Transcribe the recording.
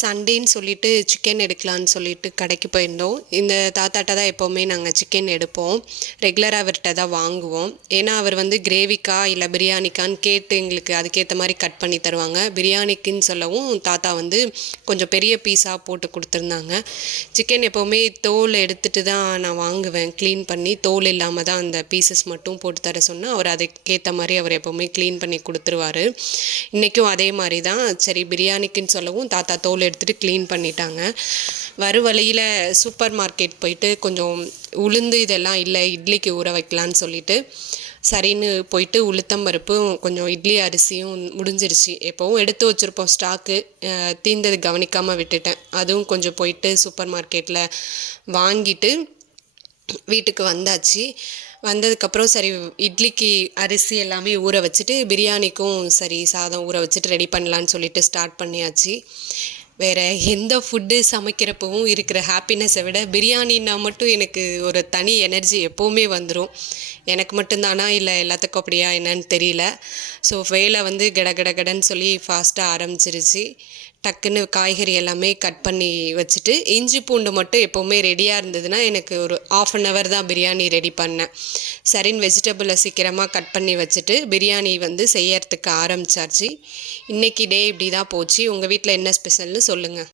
சண்டேன்னு சொல்லிட்டு சிக்கன் எடுக்கலான்னு சொல்லிட்டு கடைக்கு போயிருந்தோம். இந்த தாத்தாட்ட தான் எப்போவுமே நாங்கள் சிக்கன் எடுப்போம். ரெகுலராக அவர்கிட்ட தான் வாங்குவோம். ஏன்னா அவர் வந்து கிரேவிக்கா இல்லை பிரியாணிக்கான்னு கேட்டு எங்களுக்கு அதுக்கேற்ற மாதிரி கட் பண்ணி தருவாங்க. பிரியாணிக்குன்னு சொல்லவும் தாத்தா வந்து கொஞ்சம் பெரிய பீஸாக போட்டு கொடுத்துருந்தாங்க. சிக்கன் எப்போவுமே தோல் எடுத்துகிட்டு தான் நான் வாங்குவேன். க்ளீன் பண்ணி தோல் இல்லாமல் தான் அந்த பீசஸ் மட்டும் போட்டு தர சொன்னால் அவர் அதுக்கேற்ற மாதிரி அவர் எப்போவுமே க்ளீன் பண்ணி கொடுத்துருவார். இன்றைக்கும் அதே மாதிரி தான். சரி பிரியாணிக்குன்னு சொல்லவும் தாத்தா தோல் எடுத்துகிட்டு க்ளீன் பண்ணிட்டாங்க. வரும் வழியில் சூப்பர் மார்க்கெட் போயிட்டு கொஞ்சம் உளுந்து இதெல்லாம் இல்லை, இட்லிக்கு ஊற வைக்கலான்னு சொல்லிட்டு சரின்னு போயிட்டு உளுத்தம்பருப்பும் கொஞ்சம் இட்லி அரிசியும் முடிஞ்சிருச்சு. எப்போவும் எடுத்து வச்சுருப்போம் ஸ்டாக்கு, தீர்ந்தது கவனிக்காமல் விட்டுட்டேன். அதுவும் கொஞ்சம் போயிட்டு சூப்பர் மார்க்கெட்டில் வாங்கிட்டு வீட்டுக்கு வந்தாச்சு. வந்ததுக்கப்புறம் சரி இட்லிக்கு அரிசி எல்லாமே ஊற வச்சுட்டு பிரியாணிக்கும் சரி சாதம் ஊற வச்சுட்டு ரெடி பண்ணலான்னு சொல்லிட்டு ஸ்டார்ட் பண்ணியாச்சு. வேறு எந்த ஃபுட்டு சமைக்கிறப்பவும் இருக்கிற ஹாப்பினஸை விட பிரியாணின்னா மட்டும் எனக்கு ஒரு தனி எனர்ஜி எப்போவுமே வந்துடும். எனக்கு மட்டும்தானா இல்லை எல்லாத்துக்கும் அப்படியா என்னன்னு தெரியல. ஸோ வேலை வந்து கடன்னு சொல்லி ஃபாஸ்ட்டாக ஆரம்பிச்சிருச்சு. டக்குன்னு காய்கறி எல்லாமே கட் பண்ணி வச்சுட்டு இஞ்சி பூண்டு மட்டும் எப்போவுமே ரெடியாக இருந்ததுன்னா எனக்கு ஒரு 1/2 hour தான் பிரியாணி ரெடி பண்ணேன். சரின்னு வெஜிடபிளை சீக்கிரமாக கட் பண்ணி வச்சுட்டு பிரியாணி வந்து செய்யறதுக்கு ஆரம்பிச்சாச்சு. இன்றைக்கி டே இப்படி தான் போச்சு. உங்கள் வீட்டில் என்ன ஸ்பெஷல்னு சொல்லுங்கள்.